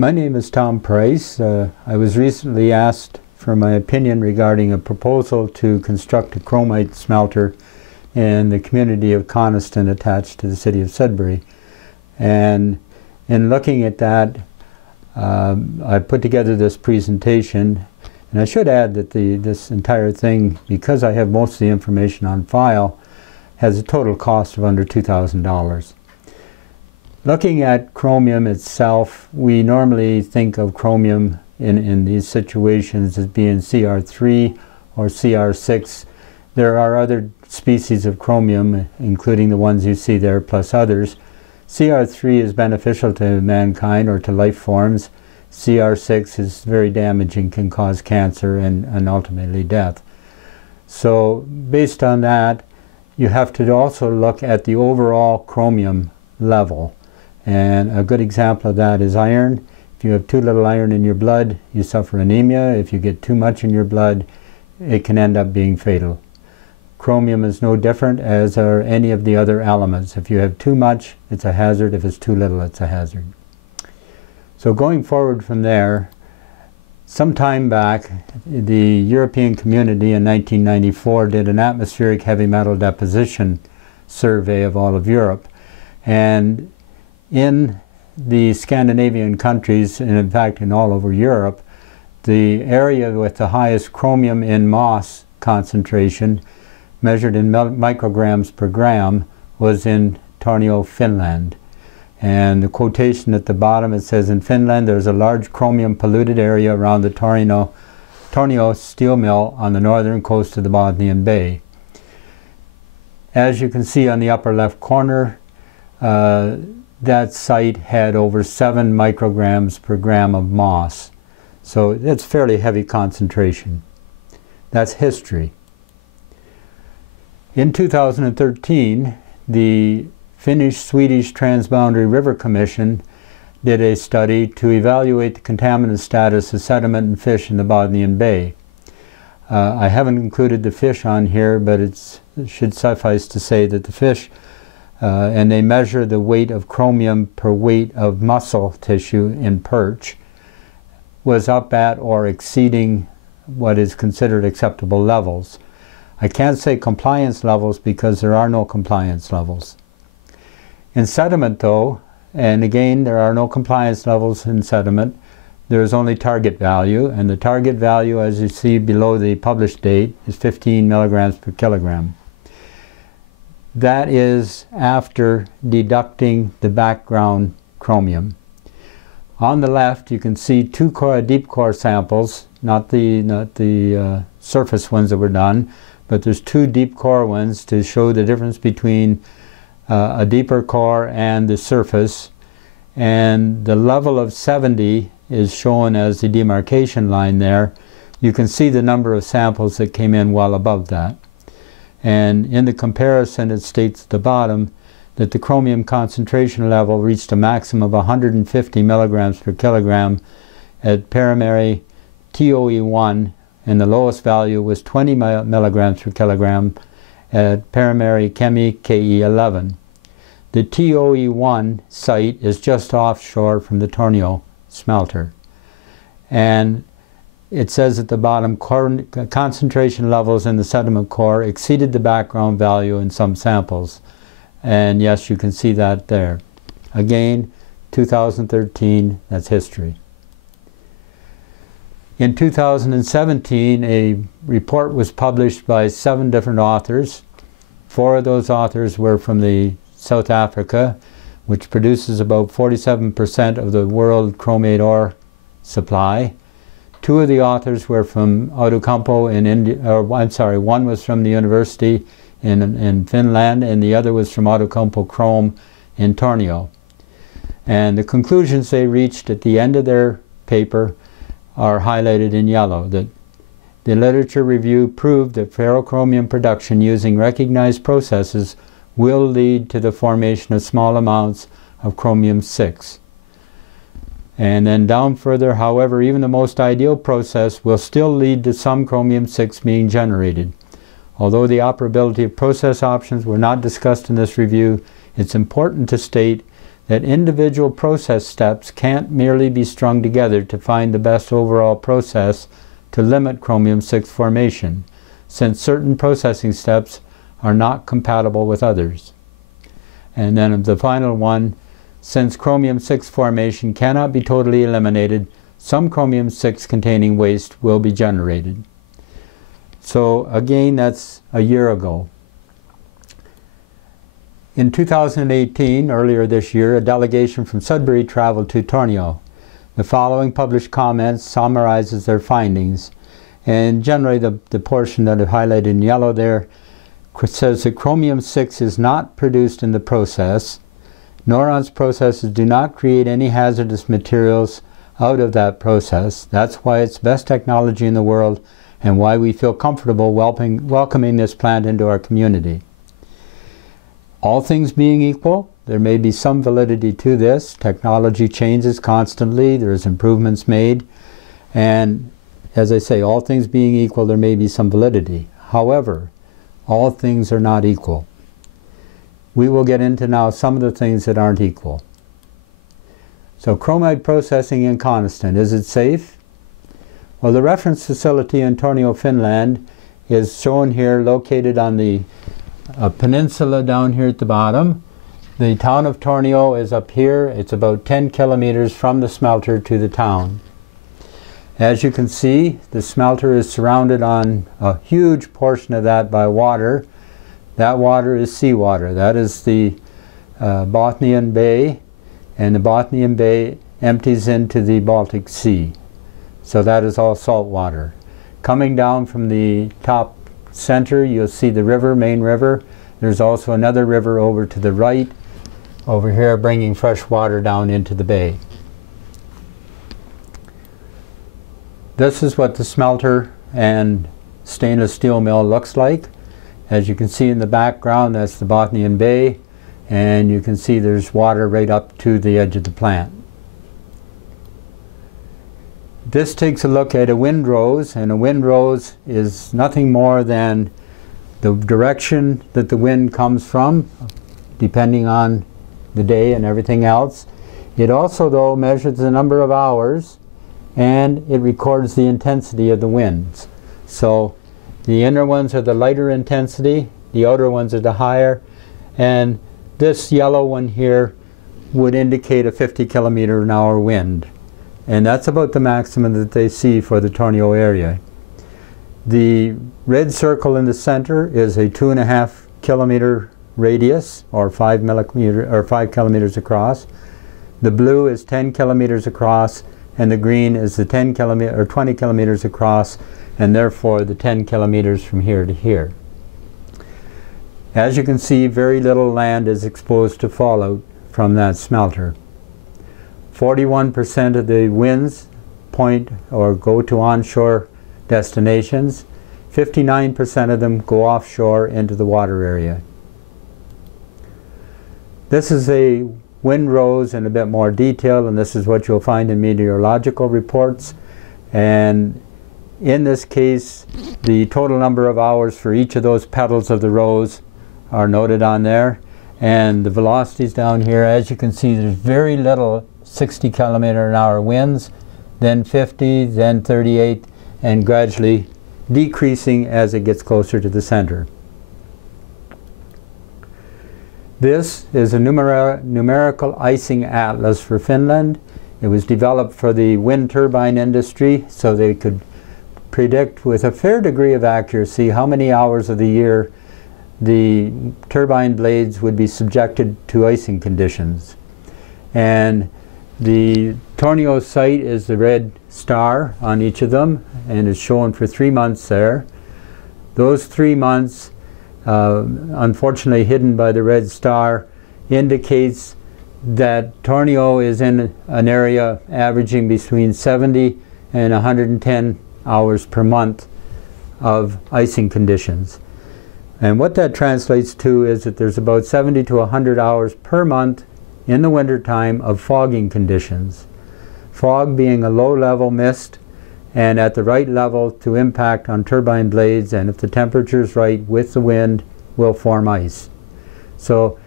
My name is Tom Price. I was recently asked for my opinion regarding a proposal to construct a chromite smelter in the community of Coniston attached to the city of Sudbury. And in looking at that, I put together this presentation. And I should add that this entire thing, because I have most of the information on file, has a total cost of under $2,000. Looking at chromium itself, we normally think of chromium in these situations as being CR3 or CR6. There are other species of chromium, including the ones you see there, plus others. CR3 is beneficial to mankind or to life forms. CR6 is very damaging, can cause cancer and ultimately death. So based on that, you have to also look at the overall chromium level. And a good example of that is iron. If you have too little iron in your blood, you suffer anemia. If you get too much in your blood, it can end up being fatal. Chromium is no different, as are any of the other elements. If you have too much, it's a hazard. If it's too little, it's a hazard. So going forward from there, some time back, the European community in 1994 did an atmospheric heavy metal deposition survey of all of Europe. And in the Scandinavian countries, and in fact in all over Europe, the area with the highest chromium in moss concentration, measured in micrograms per gram, was in Tonio, Finland. And the quotation at the bottom, it says, in Finland there's a large chromium polluted area around the Tonio steel mill on the northern coast of the Bothnian Bay. As you can see on the upper left corner, that site had over 7 micrograms per gram of moss. So it's fairly heavy concentration. That's history. In 2013, the Finnish-Swedish Transboundary River Commission did a study to evaluate the contaminant status of sediment and fish in the Bothnian Bay. I haven't included the fish on here, but it should suffice to say that the fish, and they measure the weight of chromium per weight of muscle tissue in perch, was up at or exceeding what is considered acceptable levels. I can't say compliance levels because there are no compliance levels. In sediment though, and again there are no compliance levels in sediment, there is only target value, and the target value, as you see below the published date, is 15 milligrams per kilogram. That is after deducting the background chromium. On the left you can see 2 deep core samples, not the surface ones that were done, but there's 2 deep core ones to show the difference between a deeper core and the surface. And the level of 70 is shown as the demarcation line there. You can see the number of samples that came in well above that. And in the comparison, it states at the bottom that the chromium concentration level reached a maximum of 150 milligrams per kilogram at primary TOE1, and the lowest value was 20 milligrams per kilogram at primary chemi KE11. The TOE1 site is just offshore from the Tonio smelter. And it says at the bottom, concentration levels in the sediment core exceeded the background value in some samples. And yes, you can see that there. Again, 2013, that's history. In 2017, a report was published by 7 different authors. 4 of those authors were from South Africa, which produces about 47% of the world chromate ore supply. 2 of the authors were from Outokumpu in India, one was from the university in Finland, and the other was from Outokumpu Chrome in Tonio. And the conclusions they reached at the end of their paper are highlighted in yellow. That the literature review proved that ferrochromium production using recognized processes will lead to the formation of small amounts of chromium-6. And then down further, however, even the most ideal process will still lead to some chromium-6 being generated. Although the operability of process options were not discussed in this review, it's important to state that individual process steps can't merely be strung together to find the best overall process to limit chromium-6 formation, since certain processing steps are not compatible with others. And then the final one, since chromium-6 formation cannot be totally eliminated, some chromium-6 containing waste will be generated. So again, that's a year ago. In 2018, earlier this year, a delegation from Sudbury traveled to Tonio. The following published comments summarizes their findings. And generally the portion that is highlighted in yellow there says that chromium-6 is not produced in the process. Noron's processes do not create any hazardous materials out of that process. That's why it's best technology in the world and why we feel comfortable welcoming this plant into our community. All things being equal, there may be some validity to this. Technology changes constantly, there's improvements made, and as I say, all things being equal, there may be some validity. However, all things are not equal. We will get into now some of the things that aren't equal. So chromite processing in Coniston, is it safe? Well, the reference facility in Tonio, Finland is shown here, located on the peninsula down here at the bottom. The town of Tonio is up here. It's about 10 kilometers from the smelter to the town. As you can see, the smelter is surrounded on a huge portion of that by water. That water is seawater. That is the Bothnian Bay, and the Bothnian Bay empties into the Baltic Sea. So that is all salt water. Coming down from the top center, you'll see the river, main river. There's also another river over to the right, over here, bringing fresh water down into the bay. This is what the smelter and stainless steel mill looks like. As you can see in the background, that's the Bothnian Bay, and you can see there's water right up to the edge of the plant. This takes a look at a windrose, and a windrose is nothing more than the direction that the wind comes from, depending on the day and everything else. It also, though, measures the number of hours, and it records the intensity of the winds. So the inner ones are the lighter intensity, the outer ones are the higher, and this yellow one here would indicate a 50 kilometer an hour wind. And that's about the maximum that they see for the Tonio area. The red circle in the center is a 2.5 kilometer radius, or 5 kilometers across. The blue is 10 kilometers across, and the green is the 20 kilometers across, and therefore the 10 kilometers from here to here. As you can see, very little land is exposed to fallout from that smelter. 41% of the winds point or go to onshore destinations. 59% of them go offshore into the water area. This is a windrose in a bit more detail, and this is what you'll find in meteorological reports. And in this case, the total number of hours for each of those petals of the rose are noted on there. And the velocities down here, as you can see, there's very little 60 kilometer an hour winds, then 50, then 38, and gradually decreasing as it gets closer to the center. This is a numerical Ising Atlas for Finland. It was developed for the wind turbine industry, so they could predict with a fair degree of accuracy how many hours of the year the turbine blades would be subjected to icing conditions. And the Tonio site is the red star on each of them, and is shown for 3 months there. Those 3 months, unfortunately hidden by the red star, indicates that Tonio is in an area averaging between 70 and 110 hours per month of icing conditions. And what that translates to is that there's about 70 to 100 hours per month in the wintertime of fogging conditions. Fog being a low-level mist and at the right level to impact on turbine blades, and if the temperature is right with the wind, will form ice. So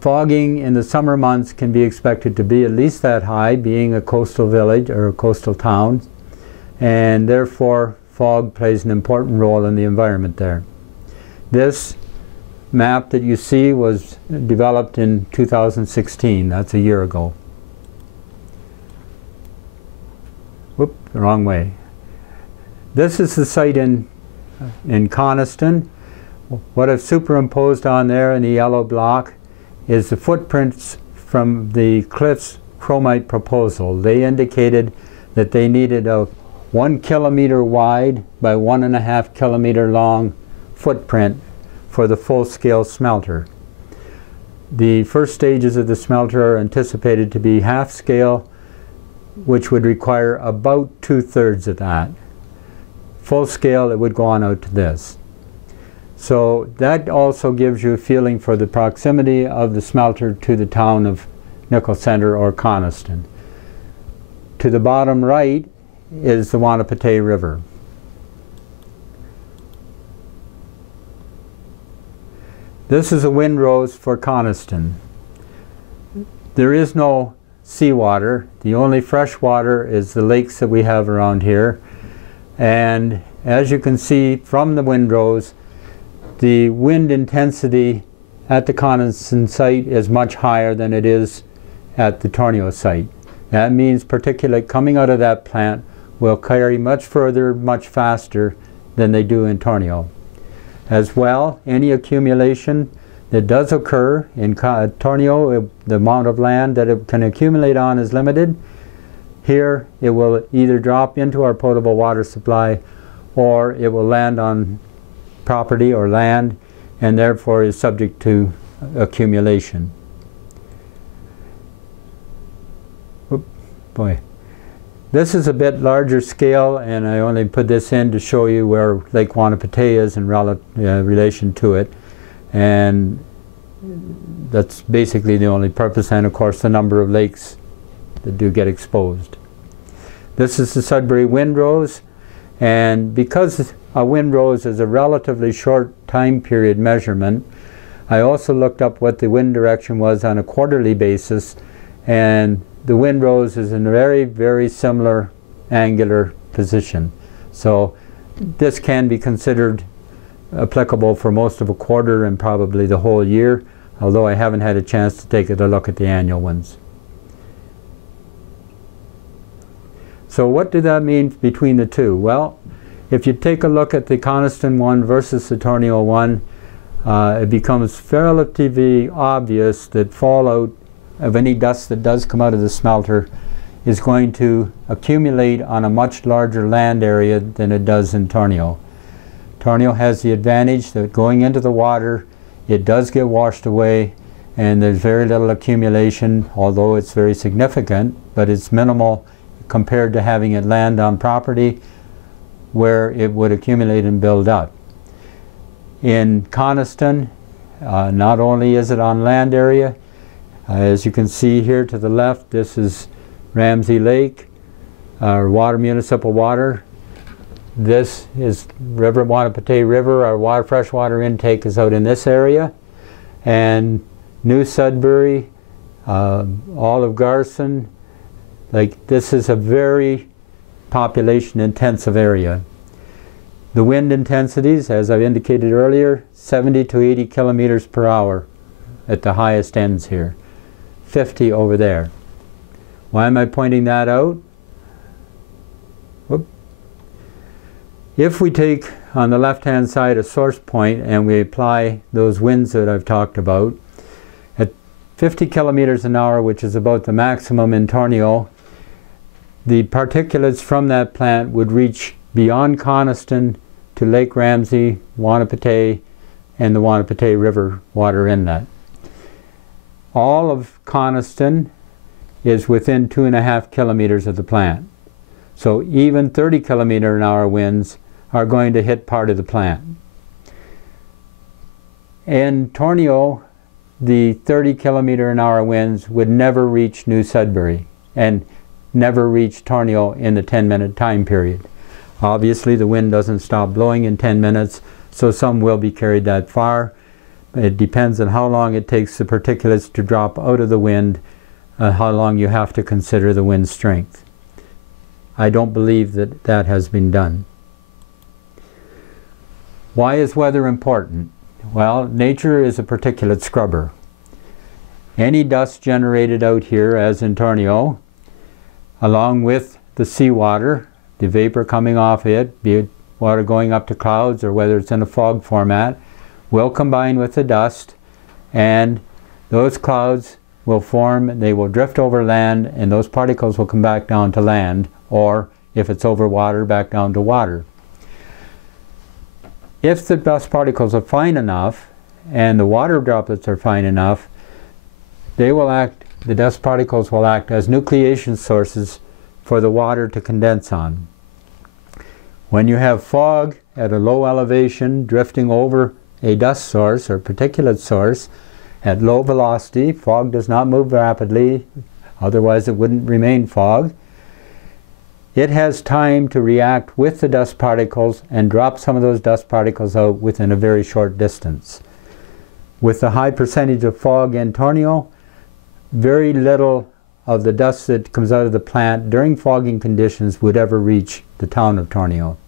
Fogging in the summer months can be expected to be at least that high, being a coastal village or a coastal town, and therefore fog plays an important role in the environment there. This map that you see was developed in 2016, that's a year ago. Whoop, the wrong way. This is the site in Coniston. What I've superimposed on there in the yellow block is the footprints from the Cliffs Chromite proposal. They indicated that they needed a 1 kilometer wide by 1.5 kilometer long footprint for the full-scale smelter. The first stages of the smelter are anticipated to be half-scale, which would require about 2/3 of that. Full-scale, it would go on out to this. So that also gives you a feeling for the proximity of the smelter to the town of Nickel Center or Coniston. To the bottom right is the Wanapitei River. This is a windrose for Coniston. There is no seawater. The only fresh water is the lakes that we have around here. And as you can see from the windrose, the wind intensity at the Coniston site is much higher than it is at the Tonio site. That means particulate coming out of that plant will carry much further, much faster than they do in Tonio. As well, any accumulation that does occur in Tonio, the amount of land that it can accumulate on is limited. Here it will either drop into our potable water supply or it will land on property or land and therefore is subject to accumulation. Oop, boy. This is a bit larger scale, and I only put this in to show you where Lake Wanapitei is in relation to it, and that's basically the only purpose, and of course the number of lakes that do get exposed. This is the Sudbury windrose, and because a windrose is a relatively short time period measurement, I also looked up what the wind direction was on a quarterly basis, and the windrose is in a very, very similar angular position. So this can be considered applicable for most of a quarter and probably the whole year, although I haven't had a chance to take a look at the annual ones. So what did that mean between the two? Well, if you take a look at the Coniston one versus the Tonio one, it becomes relatively obvious that fallout of any dust that does come out of the smelter is going to accumulate on a much larger land area than it does in Tonio. Tonio has the advantage that going into the water, it does get washed away and there's very little accumulation, although it's very significant, but it's minimal compared to having it land on property where it would accumulate and build up. In Coniston, not only is it on land area, as you can see here to the left, this is Ramsey Lake, our municipal water. This is Wanapitei River. Our freshwater intake is out in this area. And New Sudbury, Olive Garson, this is a very population intensive area. The wind intensities, as I indicated earlier, 70 to 80 kilometers per hour at the highest ends here. 50 over there. Why am I pointing that out? Whoop. If we take on the left hand side a source point and we apply those winds that I've talked about, at 50 kilometers an hour, which is about the maximum in Tonio, the particulates from that plant would reach beyond Coniston to Lake Ramsey, Wanapitei, and the Wanapitei River water inlet. All of Coniston is within 2.5 kilometers of the plant. So even 30 kilometer an hour winds are going to hit part of the plant. In Tonio, the 30 kilometer an hour winds would never reach New Sudbury and never reach Tonio in the 10-minute time period. Obviously the wind doesn't stop blowing in 10 minutes, so some will be carried that far. It depends on how long it takes the particulates to drop out of the wind, how long you have to consider the wind strength. I don't believe that that has been done. Why is weather important? Well, nature is a particulate scrubber. Any dust generated out here, as in Tonio, along with the seawater, the vapor coming off it, be it water going up to clouds or whether it's in a fog format, will combine with the dust, and those clouds will form, they will drift over land, and those particles will come back down to land, or if it's over water, back down to water. If the dust particles are fine enough and the water droplets are fine enough, they will act, the dust particles will act as nucleation sources for the water to condense on. When you have fog at a low elevation drifting over a dust source or particulate source at low velocity, fog does not move rapidly, otherwise it wouldn't remain fog. It has time to react with the dust particles and drop some of those dust particles out within a very short distance. With the high percentage of fog in Tonio, very little of the dust that comes out of the plant during fogging conditions would ever reach the town of Tonio.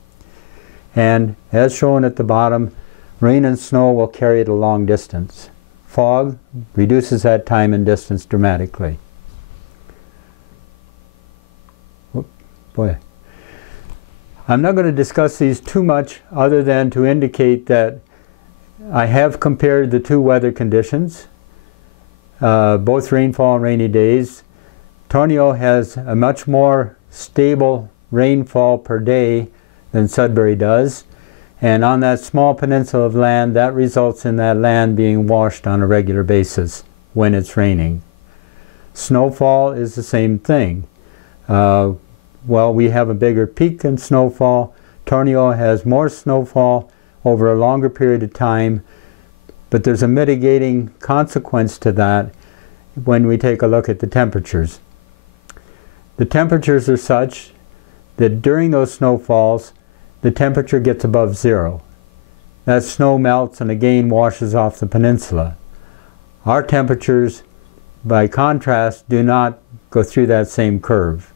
And as shown at the bottom, rain and snow will carry it a long distance. Fog reduces that time and distance dramatically. Boy. I'm not going to discuss these too much other than to indicate that I have compared the two weather conditions, both rainfall and rainy days. Tonio has a much more stable rainfall per day than Sudbury does, and on that small peninsula of land, that results in that land being washed on a regular basis when it's raining. Snowfall is the same thing. Well, we have a bigger peak in snowfall. Tonio has more snowfall over a longer period of time, but there's a mitigating consequence to that when we take a look at the temperatures. The temperatures are such that during those snowfalls, the temperature gets above zero. That snow melts and again washes off the peninsula. Our temperatures, by contrast, do not go through that same curve.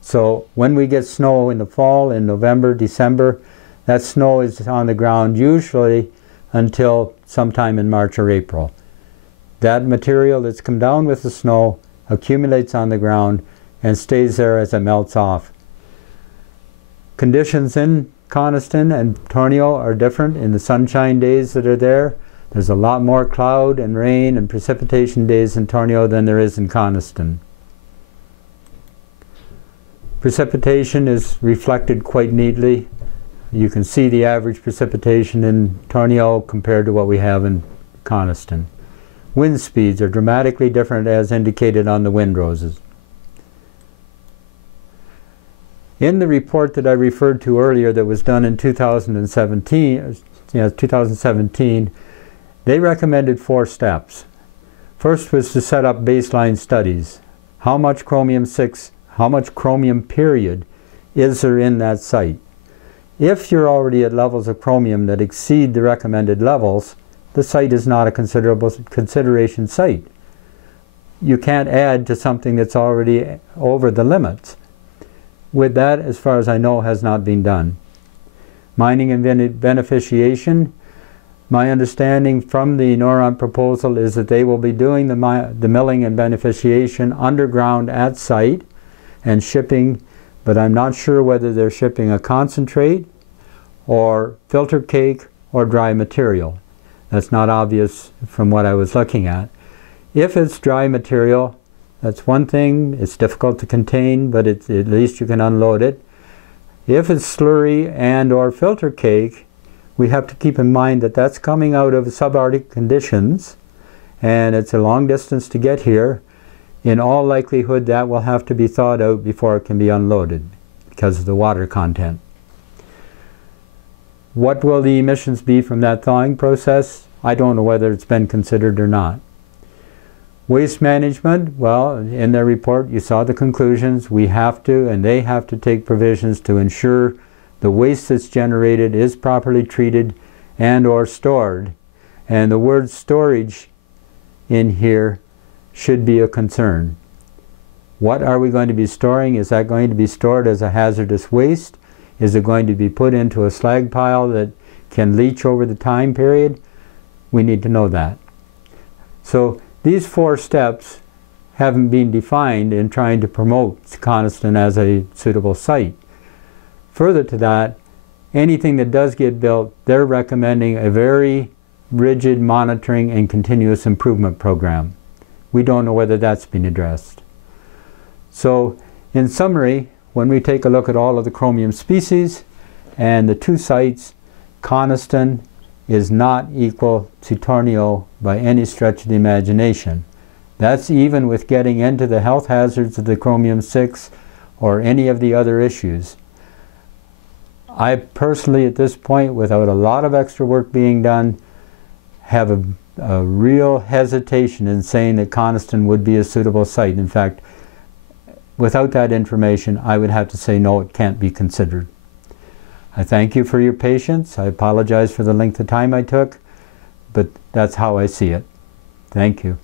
So when we get snow in the fall, in November, December, that snow is on the ground usually until sometime in March or April. That material that's come down with the snow accumulates on the ground and stays there as it melts off. Conditions in Coniston and Tonio are different. In the sunshine days that are there, there's a lot more cloud and rain and precipitation days in Tonio than there is in Coniston. Precipitation is reflected quite neatly. You can see the average precipitation in Tonio compared to what we have in Coniston. Wind speeds are dramatically different as indicated on the windroses. In the report that I referred to earlier that was done in 2017, they recommended 4 steps. First was to set up baseline studies. How much chromium-6, how much chromium period is there in that site? If you're already at levels of chromium that exceed the recommended levels, the site is not a consideration site. You can't add to something that's already over the limits. With that, as far as I know, has not been done. Mining and beneficiation, my understanding from the NORAM proposal is that they will be doing the milling and beneficiation underground at site and shipping, but I'm not sure whether they're shipping a concentrate or filter cake or dry material. That's not obvious from what I was looking at. If it's dry material, that's one thing. It's difficult to contain, but at least you can unload it. If it's slurry and or filter cake, we have to keep in mind that that's coming out of subarctic conditions, and it's a long distance to get here. In all likelihood, that will have to be thawed out before it can be unloaded because of the water content. What will the emissions be from that thawing process? I don't know whether it's been considered or not. Waste management, well, in their report you saw the conclusions. We have to, and they have to take provisions to ensure the waste that's generated is properly treated and or stored. And the word storage in here should be a concern. What are we going to be storing? Is that going to be stored as a hazardous waste? Is it going to be put into a slag pile that can leach over the time period? We need to know that. So these 4 steps haven't been defined in trying to promote Coniston as a suitable site. Further to that, anything that does get built, they're recommending a very rigid monitoring and continuous improvement program. We don't know whether that's been addressed. So in summary, when we take a look at all of the chromium species and the 2 sites, Coniston is not equal to Tonio by any stretch of the imagination. That's even with getting into the health hazards of the chromium-6 or any of the other issues. I personally, at this point, without a lot of extra work being done, have a real hesitation in saying that Coniston would be a suitable site. In fact, without that information, I would have to say no, it can't be considered. I thank you for your patience. I apologize for the length of time I took, but that's how I see it. Thank you.